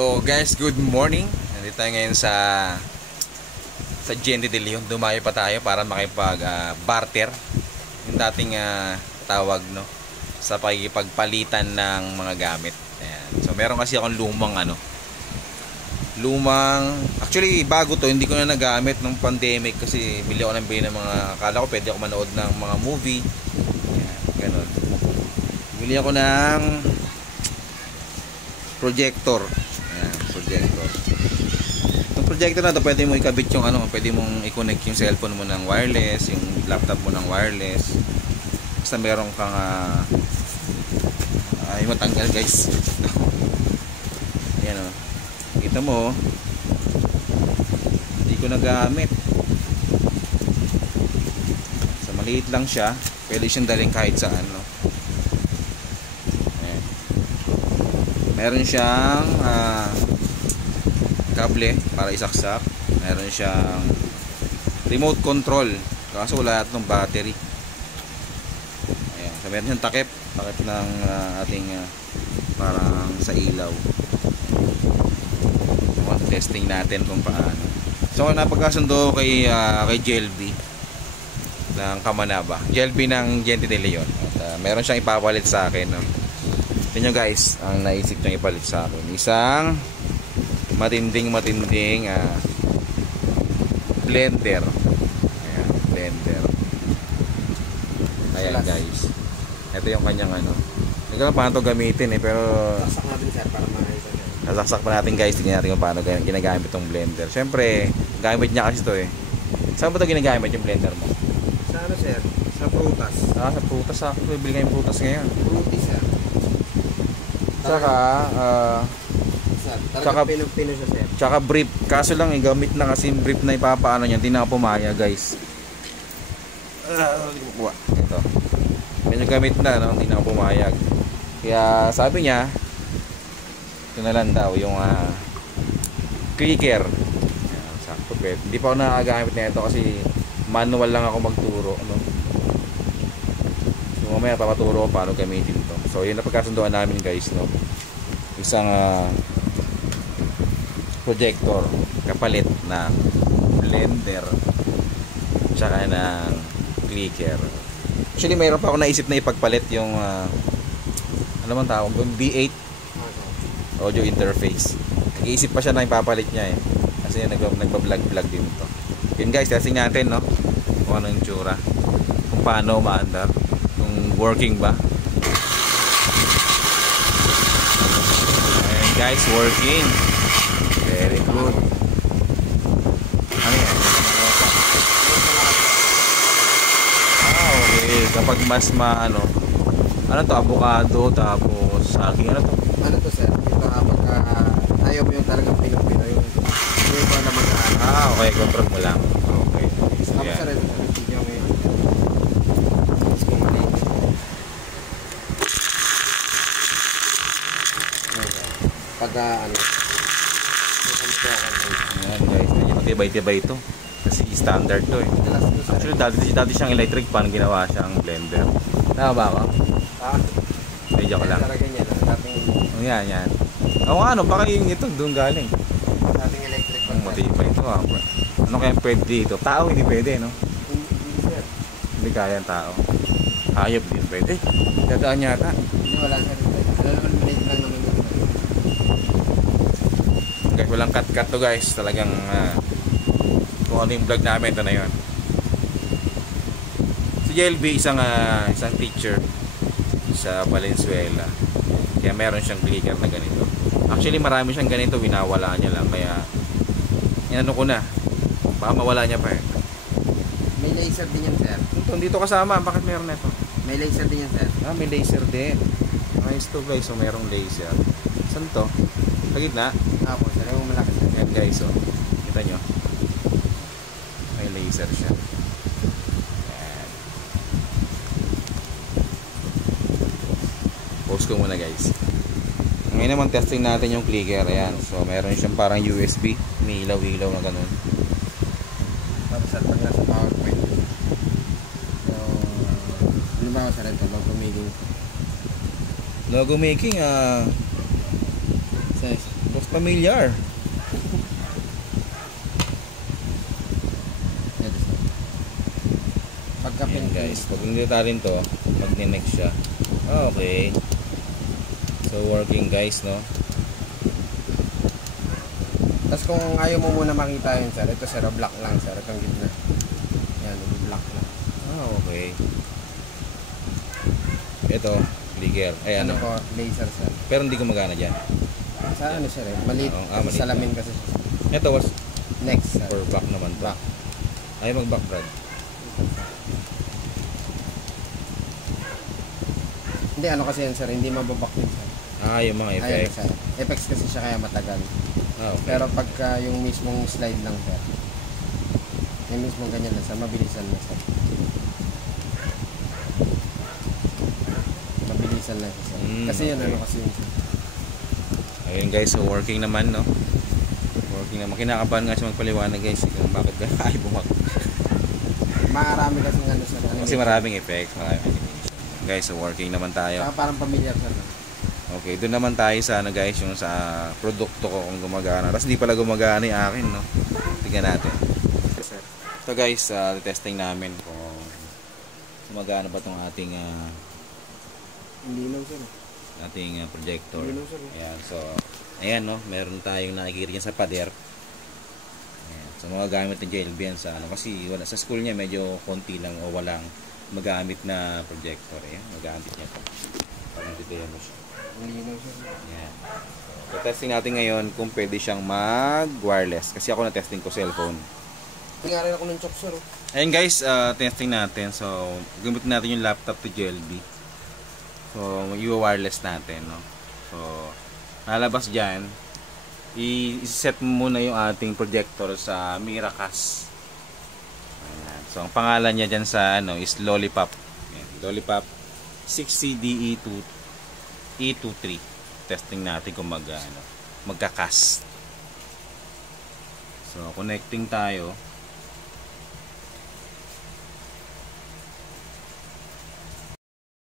So guys, good morning. Nandito tayo ngayon sa Gente de Leon. Dumayo pa tayo para makipag barter. Yung dating tawag no sa pakikipagpalitan ng mga gamit. Ayan. So meron kasi akong actually bago to, hindi ko na nagamit nung pandemic kasi bili ako ng mga akala ko pwede ako manood ng mga movie. Ayan, ganun. Bili ako ng projector. Projector. Itong projector na to, pwede mo ikabit yung pwede mong i-connect yung cellphone mo ng wireless, yung laptop mo ng wireless. Basta meron kang ay matanggal guys. Ayan o. Kita mo, hindi ko nagamit. So maliit lang siya, pwede siyang dalhin kahit saan, no? Ayan. Meron siyang kable para isaksak, meron siyang remote control kaso wala itong battery. Ayan. So meron siyang takip ng ating parang sa ilaw. So, testing natin kung paano. So napagkasundo kay JLB ng Kamanaba, JLB ng Gente de Leon, at meron siyang ipapalit sa akin, no? Tingnan nyo guys, ang naisip niyang ipalit sa akin, isang matinding blender. Ayan, blender. Ayan guys, ito yung kanyang hindi ko lang paano ito gamitin pero sasaksak natin sir para maayos. sasaksak pa natin guys, tignan natin kung paano ginagamit itong blender. Siyempre gamit niya kasi ito Saan ba ito ginagamit yung blender mo? Sa sir? Sa prutas. Sa prutas. Ako bibili kayong prutas ngayon. Fruity sir. Tsaka pinong-pino siya sir. Tsaka brief. Kaso lang gamit na kasi yung brief na ipapaano niya. Hindi na ako pumaya guys. Ito. Yan yung gamit na, no? Hindi na ako pumayag. Kaya sabi niya, ito na lang daw yung clicker. Yan, sakto. Hindi pa ako nakagamit na ito kasi manual lang ako magturo, no? So mamaya papaturo ko paano gamitin ito. So yun na pagkasunduan namin guys, no? Isang projector kapalit ng blender tsaka ng clicker. Actually mayroon pa ako naisip na ipagpalit yung ano man tawag doon, B8 audio interface. Nag-iisip pa siya na ipapalit niya kasi nagba-vlog din ito. Yun guys, testing natin, no? Kung ano yung tsura, kung paano maandar, kung working ba. Ayan guys, working. Very good. Ano yan? Okay. Kapag mas ano to, avocado, tapos saging, ano to? Ano to sir? Ito kapag ayaw mo yung talagang pinong-pino yung pa naman okay. Control mo lang. Okay. So, tapos sir, ito yung kung maliit. Pag ayan guys, matibay-tibay ito kasi standard to Actually dati siyang electric pan, ginawa siyang blender. Tama ba ako? Medyo ko lang. Yan. Baka yung ito doon galing. Dating electric pan. Matibay ito Ano kaya pwede dito? Tao hindi pwede, no? Hindi kaya ang tao. Hayop din pwede. Dadaan yata. Hindi, wala sir. Ano naman minute lang naman ito. Guys, walang cut to guys. Talagang kung ano yung vlog namin, ito na yun. Si JLB isang teacher sa Valenzuela. Kaya meron siyang clicker na ganito. Actually marami siyang ganito, winawala niya lang. Kaya inano ko na, baka mawala niya pa May laser din yan sir. Dito kasama, bakit meron na ito? May laser din yan sir. May laser din. Ayos to guys, so merong laser. Saan to? Sa gitna? Ako sir, yung malaki sir. Yan guys, so kita nyo, may laser siya. Yan. Pause ko muna guys. Ngayon naman testing natin yung clicker. Ayan, so meron siyang parang USB, may ilaw-ilaw na ganun. Tapos sir, pag nasa PowerPoint, ano ba ako sir ito? Logo making Logo making, size. familiar. Pagka-pin Ayan guys, pag nilitalin to, mag-next siya. Okay. So working guys, no? Tapos kung ayaw mo muna makita yun sir, ito sir, black lang sir, itong gitna. Yan, black lang. Okay. Ito, clicker. Ay Ano ano? po, laser sir. Pero hindi gumagana dyan. Sa ano sir maliit, Maliit salamin lang. kasi siya. Ito was Next sir. for back naman to. Back. Ay mag-back Brad. Hindi, ano kasi yan sir, hindi mababak yun sir. Yung mga Ayan effect. sir. Effects kasi siya kaya matagal. Okay. Pero pagka yung mismong slide lang sir, yung mismong ganyan lang sir, mabilisan na sir. Mabilisan lang siya sir. Kasi yun, okay. ano kasi yun sir. Ayun guys, so working naman, no? Working naman. Kinakabahan nga siya magpaliwanag guys kung bakit ka ay bumak. Marami kasi ano sir. Kasi maraming effects, maraming animation. Guys, so working naman tayo. Saka parang familiar sir. Okay, doon naman tayo sa ano guys, yung sa produkto ko kung gumagana. Tapos hindi pala gumagana yung akin, no? Tingnan natin. So guys, testing namin kung gumagana ba tong ating Hindi lang sir. projector. Hindi lang sir. Ayan, so ayan, no, meron tayong nakikita dyan sa pader. Ayan, so mga gamit ng JLB yan sa ano, kasi wala, sa school niya medyo konti lang o walang magamit na projector. Ayan, magamit niya ito. Parang titiyan mo siya. Hindi lang sir. Ayan. So testing natin ngayon kung pwede siyang mag-wireless. Kasi ako na-testing ko cellphone. Tingnan rin ako ng chok sir. Ayan guys, testing natin. So, gamitin natin yung laptop to JLB. So, i-wireless natin, no? So, lalabas dyan, i-set mo muna yung ating projector sa Miracast. Ayan. So, ang pangalan niya dyan sa ano is Lollipop. Ayan. Lollipop 6CDE2 E23. Testing natin kung magka-cast. So, connecting tayo.